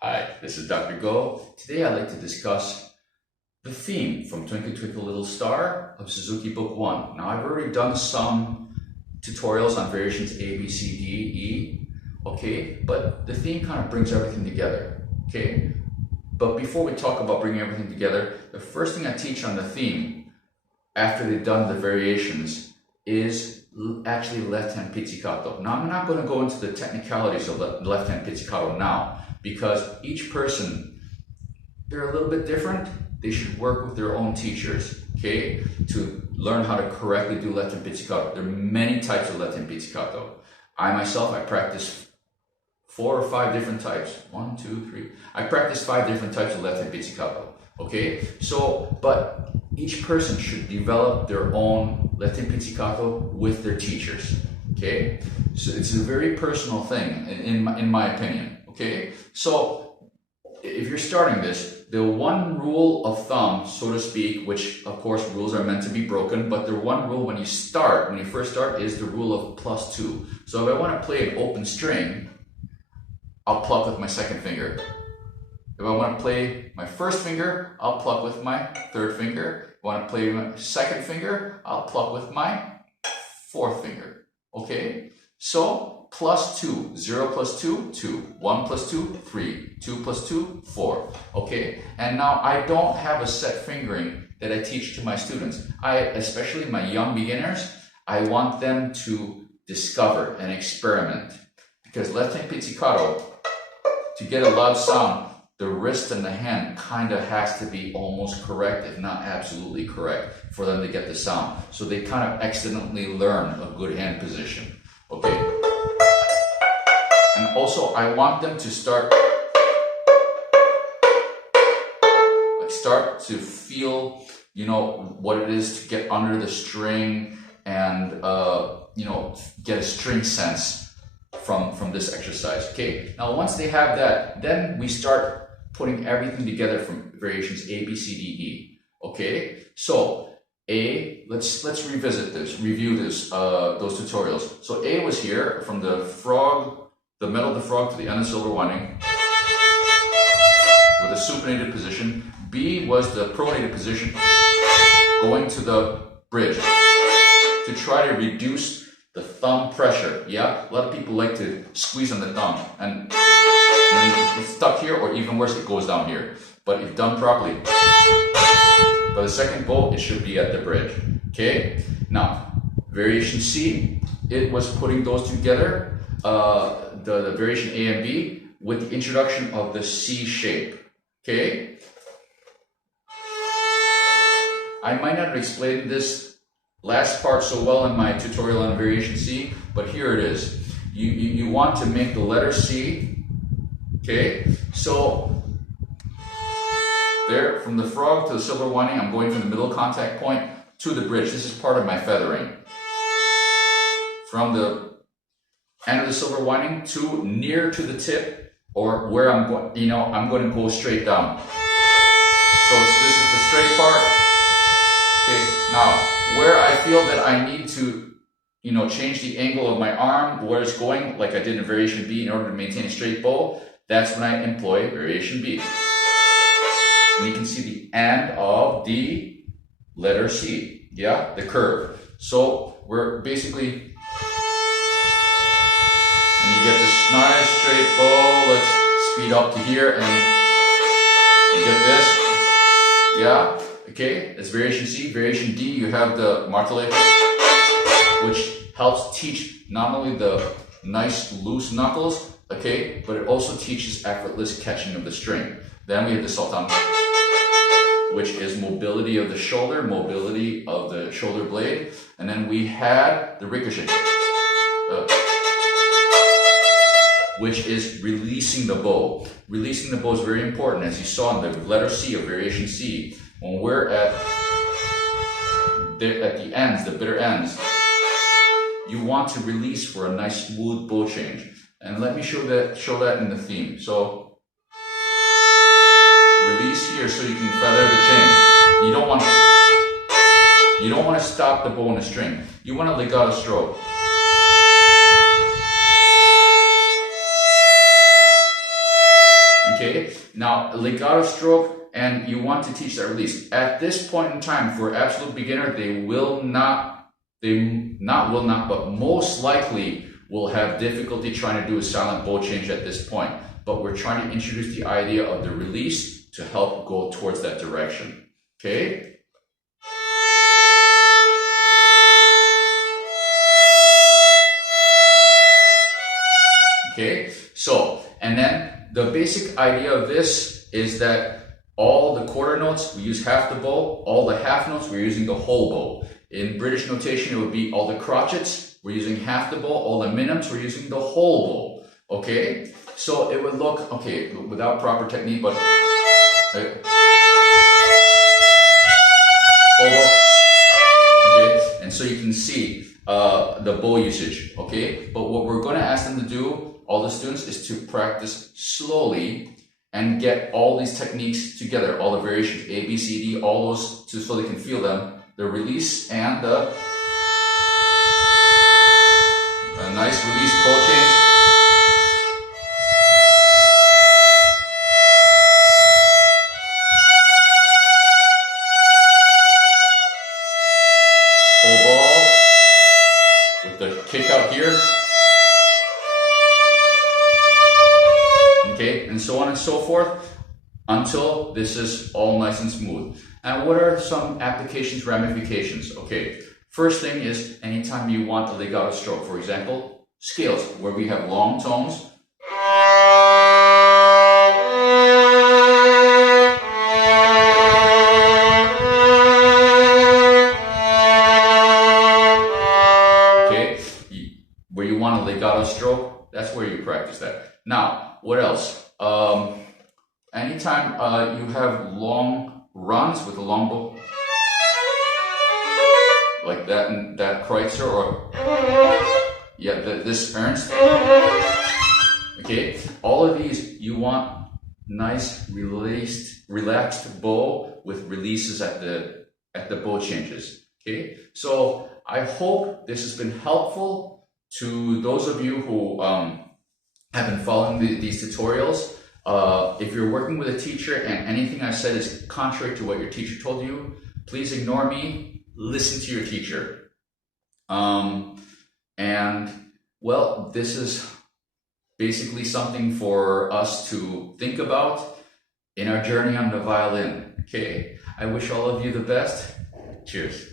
Hi, this is Dr. Go. Today I'd like to discuss the theme from Twinkle, Twinkle, Little Star of Suzuki Book 1. Now I've already done some tutorials on variations A, B, C, D, E, okay? But the theme kind of brings everything together, okay? But before we talk about bringing everything together, the first thing I teach on the theme after they've done the variations is actually left-hand pizzicato. Now I'm not going to go into the technicalities of left-hand pizzicato now, because each person, they're a little bit different. They should work with their own teachers, okay, to learn how to correctly do left-hand pizzicato. There are many types of left-hand pizzicato. I myself, I practice 4 or 5 different types. 1, 2, 3. I practice 5 different types of left-hand pizzicato, okay? So, but each person should develop their own left-hand pizzicato with their teachers, okay? So it's a very personal thing, in my opinion. Okay, so if you're starting this, the one rule of thumb, so to speak, which of course rules are meant to be broken, but the one rule when you first start, is the rule of +2. So if I want to play an open string, I'll pluck with my second finger. If I want to play my first finger, I'll pluck with my third finger. If I want to play my second finger, I'll pluck with my fourth finger. Okay, so +2, 0 + 2, 2, 1 + 2, 3, 2 + 2, 4, okay? And now I don't have a set fingering that I teach to my students. Especially my young beginners, I want them to discover and experiment, because left-hand pizzicato, to get a loud sound, the wrist and the hand kind of has to be almost correct, if not absolutely correct, for them to get the sound. So they kind of accidentally learn a good hand position, okay? And also, I want them to start to feel, what it is to get under the string and, get a string sense from this exercise, okay? Now, once they have that, then we start putting everything together from variations A, B, C, D, E, okay? So, A, let's review those tutorials. So A was here, from the middle of the frog to the end of the silver lining, with a supinated position. B was the pronated position, going to the bridge to try to reduce the thumb pressure. Yeah, a lot of people like to squeeze on the thumb, and it's stuck here, or even worse, it goes down here. But if done properly, by the second bow, it should be at the bridge. Okay, now variation C, it was putting those together. The variation A and B with the introduction of the C shape, okay? I might not have explained this last part so well in my tutorial on variation C, but here it is. You want to make the letter C, okay? So there, from the frog to the silver lining, I'm going from the middle contact point to the bridge. This is part of my feathering. From the end of the silver lining to near to the tip, or where I'm going, I'm going to go straight down. So this is the straight part. Okay, now where I feel that I need to, change the angle of my arm, where it's going, like I did in variation B, in order to maintain a straight bow, that's when I employ variation B. And you can see the end of the letter C, yeah, the curve. So we're basically, and you get this nice straight bow. Let's speed up to here, and you get this. Yeah, okay, that's variation C. Variation D, you have the martelé, which helps teach not only the nice loose knuckles, okay, but it also teaches effortless catching of the string. Then we have the sultan, which is mobility of the shoulder blade. And then we had the ricochet, which is releasing the bow. Releasing the bow is very important, as you saw in the letter C of variation C. When we're at the ends, the bitter ends, you want to release for a nice smooth bow change. And let me show that in the theme. So release here so you can feather the chain. You don't want to stop the bow in the string. You want a legato stroke. Okay, Now, a legato stroke, and you want to teach that release. At this point in time, for absolute beginner, but most likely will have difficulty trying to do a silent bow change at this point. But we're trying to introduce the idea of the release to help go towards that direction. Okay? Okay, so, and then the basic idea of this is that all the quarter notes, we use half the bow, all the half notes, we're using the whole bow. In British notation, it would be all the crotchets, we're using half the bow, all the minims, we're using the whole bow, okay? So it would look, okay, without proper technique, but whole bow, okay? And so you can see the bow usage, okay? But what we're gonna ask them to do, all the students, is to practice slowly and get all these techniques together, all the variations, A, B, C, D, all those, so they can feel them, the release and the nice release bow change. Whole ball with the kick out here. Okay, and so on and so forth until this is all nice and smooth. And what are some applications, ramifications? Okay, first thing is anytime you want a legato stroke, for example, scales, where we have long tones. Okay, where you want a legato stroke, that's where you practice that. Now, what else? Anytime you have long runs with a long bow, like that, and that Kreutzer, or yeah, this Ernst. Okay, all of these you want nice, relaxed bow with releases at the bow changes. Okay, so I hope this has been helpful to those of you who have been following these tutorials. If you're working with a teacher and anything I said is contrary to what your teacher told you, please ignore me, listen to your teacher. And well, this is basically something for us to think about in our journey on the violin. Okay, I wish all of you the best. Cheers.